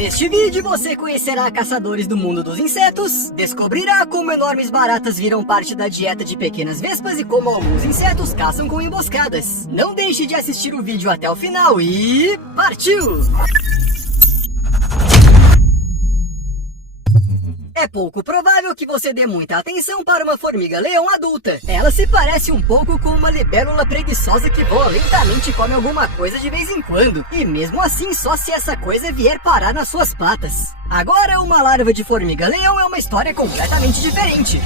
Neste vídeo você conhecerá caçadores do mundo dos insetos, descobrirá como enormes baratas viram parte da dieta de pequenas vespas e como alguns insetos caçam com emboscadas. Não deixe de assistir o vídeo até o final e... partiu! É pouco provável que você dê muita atenção para uma formiga-leão adulta. Ela se parece um pouco com uma libélula preguiçosa que voa lentamente e come alguma coisa de vez em quando. E mesmo assim, só se essa coisa vier parar nas suas patas. Agora, uma larva de formiga-leão é uma história completamente diferente.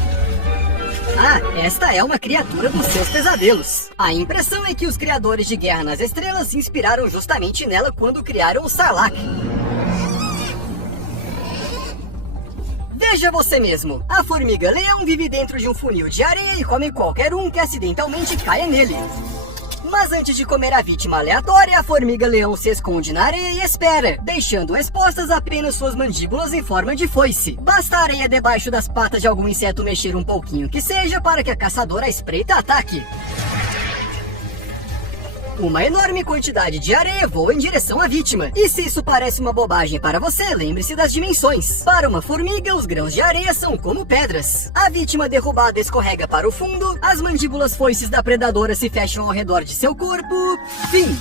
Esta é uma criatura dos seus pesadelos. A impressão é que os criadores de Guerra nas Estrelas se inspiraram justamente nela quando criaram o Sarlacc. Veja você mesmo, a formiga-leão vive dentro de um funil de areia e come qualquer um que acidentalmente caia nele. Mas antes de comer a vítima aleatória, a formiga-leão se esconde na areia e espera, deixando expostas apenas suas mandíbulas em forma de foice. Basta a areia debaixo das patas de algum inseto mexer um pouquinho que seja para que a caçadora espreita ataque. Uma enorme quantidade de areia voa em direção à vítima. E se isso parece uma bobagem para você, lembre-se das dimensões. Para uma formiga, os grãos de areia são como pedras. A vítima derrubada escorrega para o fundo, as mandíbulas foices da predadora se fecham ao redor de seu corpo. Fim!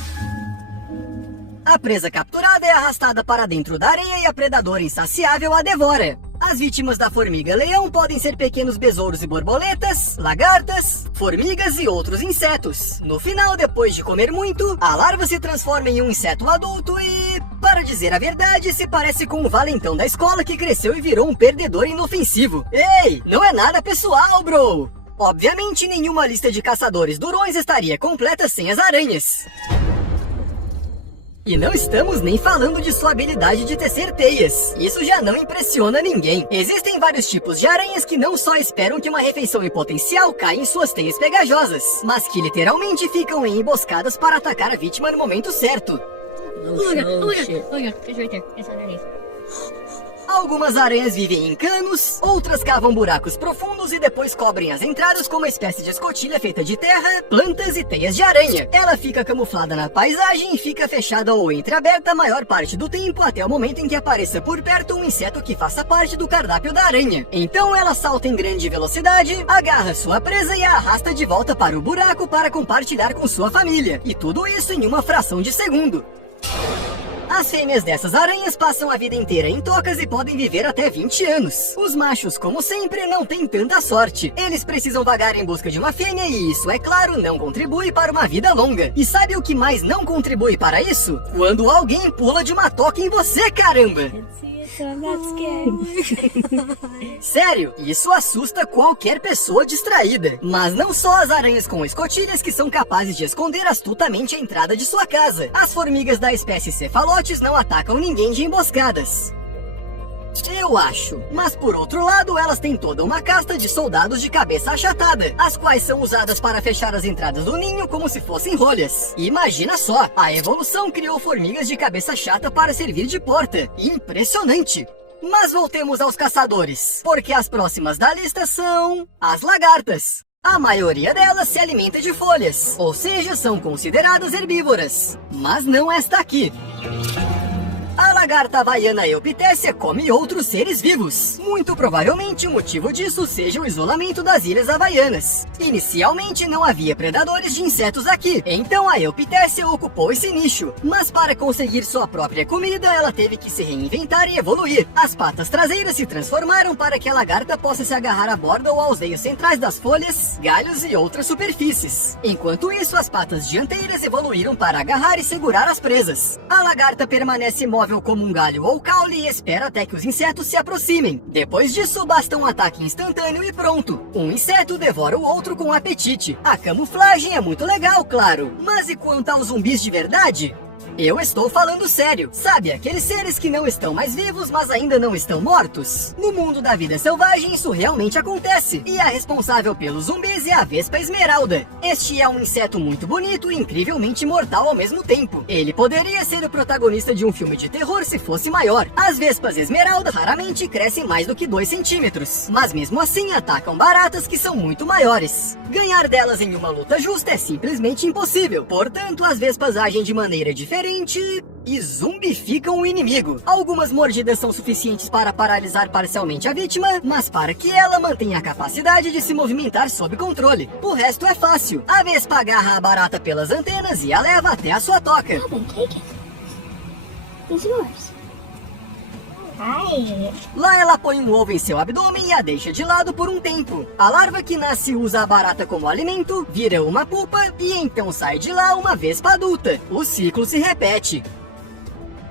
A presa capturada é arrastada para dentro da areia e a predadora insaciável a devora. As vítimas da formiga-leão podem ser pequenos besouros e borboletas, lagartas, formigas e outros insetos. No final, depois de comer muito, a larva se transforma em um inseto adulto e, para dizer a verdade, se parece com um valentão da escola que cresceu e virou um perdedor inofensivo. Ei, não é nada pessoal, bro! Obviamente, nenhuma lista de caçadores durões estaria completa sem as aranhas. E não estamos nem falando de sua habilidade de tecer teias. Isso já não impressiona ninguém. Existem vários tipos de aranhas que não só esperam que uma refeição em potencial caia em suas teias pegajosas, mas que literalmente ficam em emboscadas para atacar a vítima no momento certo. Algumas aranhas vivem em canos, outras cavam buracos profundos e depois cobrem as entradas com uma espécie de escotilha feita de terra, plantas e teias de aranha. Ela fica camuflada na paisagem e fica fechada ou entreaberta a maior parte do tempo até o momento em que apareça por perto um inseto que faça parte do cardápio da aranha. Então ela salta em grande velocidade, agarra sua presa e a arrasta de volta para o buraco para compartilhar com sua família. E tudo isso em uma fração de segundo. As fêmeas dessas aranhas passam a vida inteira em tocas e podem viver até 20 anos. Os machos, como sempre, não têm tanta sorte. Eles precisam vagar em busca de uma fêmea e isso, é claro, não contribui para uma vida longa. E sabe o que mais não contribui para isso? Quando alguém pula de uma toca em você, caramba! Sério, isso assusta qualquer pessoa distraída. Mas não só as aranhas com escotilhas que são capazes de esconder astutamente a entrada de sua casa. As formigas da espécie cefalotes não atacam ninguém de emboscadas. Eu acho, mas por outro lado elas têm toda uma casta de soldados de cabeça achatada, as quais são usadas para fechar as entradas do ninho como se fossem rolhas. Imagina só, a evolução criou formigas de cabeça chata para servir de porta. Impressionante! Mas voltemos aos caçadores, porque as próximas da lista são as lagartas. A maioria delas se alimenta de folhas, ou seja, são consideradas herbívoras. Mas não esta aqui. A lagarta havaiana Eupithecia come outros seres vivos. Muito provavelmente o motivo disso seja o isolamento das ilhas havaianas. Inicialmente não havia predadores de insetos aqui, então a Eupithecia ocupou esse nicho. Mas para conseguir sua própria comida, ela teve que se reinventar e evoluir. As patas traseiras se transformaram para que a lagarta possa se agarrar à borda ou aos veios centrais das folhas, galhos e outras superfícies. Enquanto isso, as patas dianteiras evoluíram para agarrar e segurar as presas. A lagarta permanece móvel como um galho ou caule e espera até que os insetos se aproximem. Depois disso, basta um ataque instantâneo e pronto. Um inseto devora o outro com apetite. A camuflagem é muito legal, claro. Mas e quanto aos zumbis de verdade? Eu estou falando sério. Sabe, aqueles seres que não estão mais vivos, mas ainda não estão mortos? No mundo da vida selvagem, isso realmente acontece. E a responsável pelos zumbis é a vespa esmeralda. Este é um inseto muito bonito e incrivelmente mortal ao mesmo tempo. Ele poderia ser o protagonista de um filme de terror se fosse maior. As vespas esmeralda raramente crescem mais do que 2 centímetros. Mas mesmo assim, atacam baratas que são muito maiores. Ganhar delas em uma luta justa é simplesmente impossível. Portanto, as vespas agem de maneira diferente e zumbificam o inimigo. Algumas mordidas são suficientes para paralisar parcialmente a vítima, mas para que ela mantenha a capacidade de se movimentar sob controle. O resto é fácil. A Vespa agarra a barata pelas antenas e a leva até a sua toca. Lá ela põe um ovo em seu abdômen e a deixa de lado por um tempo. A larva que nasce usa a barata como alimento, vira uma pupa e então sai de lá uma vespa adulta. O ciclo se repete.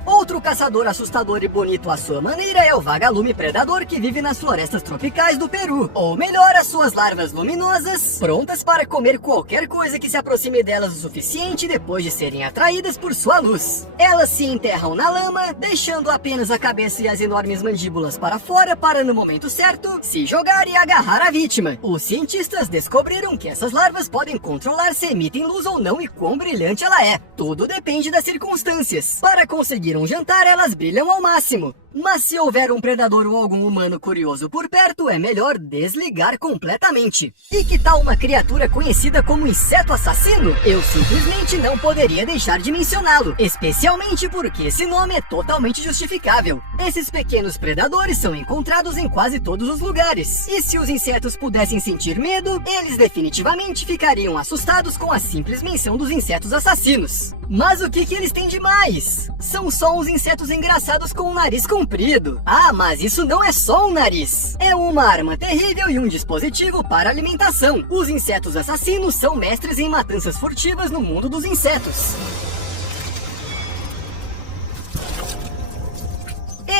Outro caçador assustador e bonito à sua maneira é o vagalume predador que vive nas florestas tropicais do Peru. Ou melhor, as suas larvas luminosas, prontas para comer qualquer coisa que se aproxime delas o suficiente depois de serem atraídas por sua luz. Elas se enterram na lama, deixando apenas a cabeça e as enormes mandíbulas para fora para, no momento certo, se jogar e agarrar a vítima. Os cientistas descobriram que essas larvas podem controlar se emitem luz ou não e quão brilhante ela é. Tudo depende das circunstâncias. Para conseguir um jantar, elas brilham ao máximo. Mas se houver um predador ou algum humano curioso por perto, é melhor desligar completamente. E que tal uma criatura conhecida como inseto assassino? Eu simplesmente não poderia deixar de mencioná-lo, especialmente porque esse nome é totalmente justificável. Esses pequenos predadores são encontrados em quase todos os lugares, e se os insetos pudessem sentir medo, eles definitivamente ficariam assustados com a simples menção dos insetos assassinos. Mas o que eles têm de mais? São só uns insetos engraçados com um nariz comprido. Ah, mas isso não é só um nariz. É uma arma terrível e um dispositivo para alimentação. Os insetos assassinos são mestres em matanças furtivas no mundo dos insetos.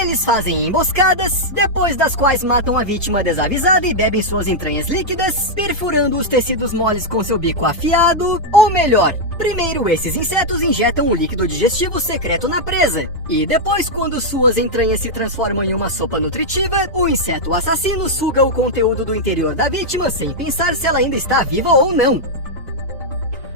Eles fazem emboscadas, depois das quais matam a vítima desavisada e bebem suas entranhas líquidas, perfurando os tecidos moles com seu bico afiado. Ou melhor, primeiro esses insetos injetam um líquido digestivo secreto na presa, e depois, quando suas entranhas se transformam em uma sopa nutritiva, o inseto assassino suga o conteúdo do interior da vítima sem pensar se ela ainda está viva ou não.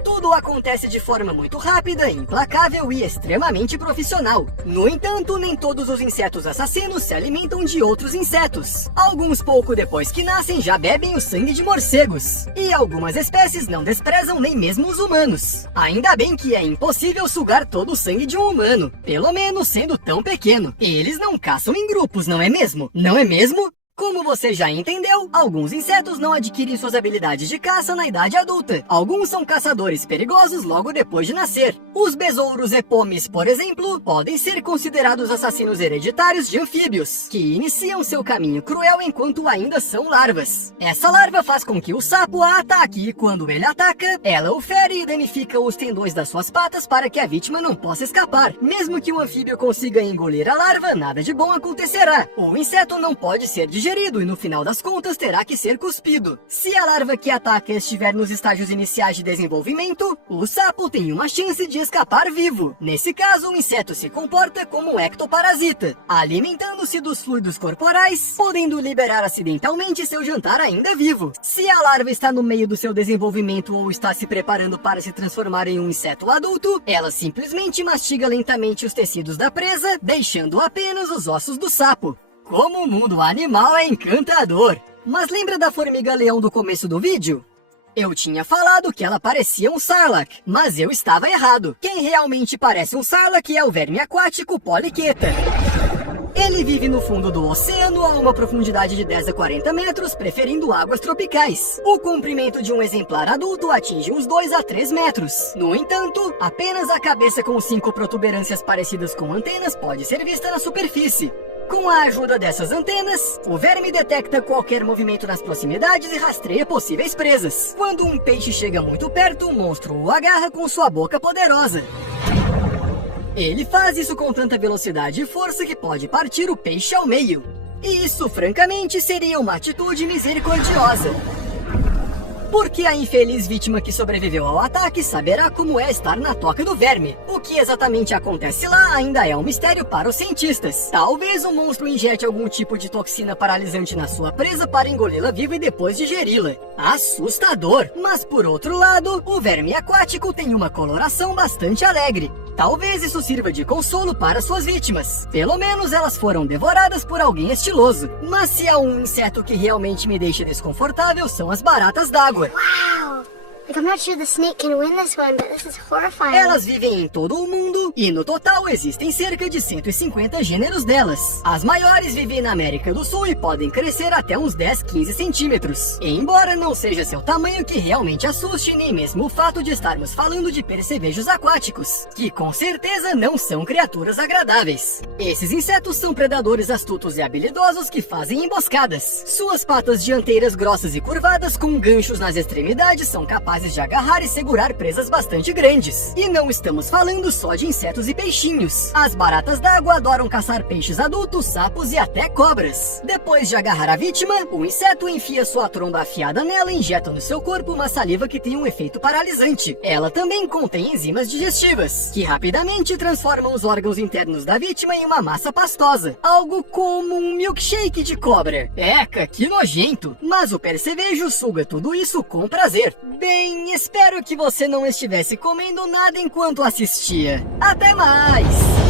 Tudo acontece de forma muito rápida, implacável e extremamente profissional. No entanto, nem todos os insetos assassinos se alimentam de outros insetos. Alguns pouco depois que nascem já bebem o sangue de morcegos. E algumas espécies não desprezam nem mesmo os humanos. Ainda bem que é impossível sugar todo o sangue de um humano, pelo menos sendo tão pequeno. Eles não caçam em grupos, não é mesmo? Não é mesmo? Como você já entendeu, alguns insetos não adquirem suas habilidades de caça na idade adulta. Alguns são caçadores perigosos logo depois de nascer. Os besouros e pomes, por exemplo, podem ser considerados assassinos hereditários de anfíbios, que iniciam seu caminho cruel enquanto ainda são larvas. Essa larva faz com que o sapo a ataque e quando ele ataca, ela o fere e danifica os tendões das suas patas para que a vítima não possa escapar. Mesmo que o anfíbio consiga engolir a larva, nada de bom acontecerá. O inseto não pode ser digerido e no final das contas terá que ser cuspido. Se a larva que ataca estiver nos estágios iniciais de desenvolvimento, o sapo tem uma chance de escapar vivo. Nesse caso, o inseto se comporta como um ectoparasita, alimentando-se dos fluidos corporais, podendo liberar acidentalmente seu jantar ainda vivo. Se a larva está no meio do seu desenvolvimento ou está se preparando para se transformar em um inseto adulto, ela simplesmente mastiga lentamente os tecidos da presa, deixando apenas os ossos do sapo. Como o mundo animal é encantador! Mas lembra da formiga-leão do começo do vídeo? Eu tinha falado que ela parecia um sarlacc, mas eu estava errado. Quem realmente parece um sarlacc é o verme aquático poliqueta. Ele vive no fundo do oceano a uma profundidade de 10 a 40 metros, preferindo águas tropicais. O comprimento de um exemplar adulto atinge uns 2 a 3 metros. No entanto, apenas a cabeça com 5 protuberâncias parecidas com antenas pode ser vista na superfície. Com a ajuda dessas antenas, o verme detecta qualquer movimento nas proximidades e rastreia possíveis presas. Quando um peixe chega muito perto, o monstro o agarra com sua boca poderosa. Ele faz isso com tanta velocidade e força que pode partir o peixe ao meio. E isso, francamente, seria uma atitude misericordiosa. Porque a infeliz vítima que sobreviveu ao ataque saberá como é estar na toca do verme. O que exatamente acontece lá ainda é um mistério para os cientistas. Talvez o monstro injete algum tipo de toxina paralisante na sua presa para engoli-la viva e depois digeri-la. Assustador! Mas por outro lado, o verme aquático tem uma coloração bastante alegre. Talvez isso sirva de consolo para suas vítimas. Pelo menos elas foram devoradas por alguém estiloso. Mas se há um inseto que realmente me deixa desconfortável, são as baratas d'água. Like, I'm not sure the snake can win this one, but this is horrifying. Elas vivem em todo o mundo e no total existem cerca de 150 gêneros delas. As maiores vivem na América do Sul e podem crescer até uns 10-15 centímetros. Embora não seja seu tamanho que realmente assuste, nem mesmo o fato de estarmos falando de percevejos aquáticos, que com certeza não são criaturas agradáveis. Esses insetos são predadores astutos e habilidosos que fazem emboscadas. Suas patas dianteiras grossas e curvadas com ganchos nas extremidades são capazes de agarrar e segurar presas bastante grandes. E não estamos falando só de insetos e peixinhos. As baratas d'água adoram caçar peixes adultos, sapos e até cobras. Depois de agarrar a vítima, o inseto enfia sua tromba afiada nela e injeta no seu corpo uma saliva que tem um efeito paralisante. Ela também contém enzimas digestivas, que rapidamente transformam os órgãos internos da vítima em uma massa pastosa. Algo como um milkshake de cobra. Eca, que nojento! Mas o percevejo suga tudo isso com prazer. Bem, espero que você não estivesse comendo nada enquanto assistia. Até mais!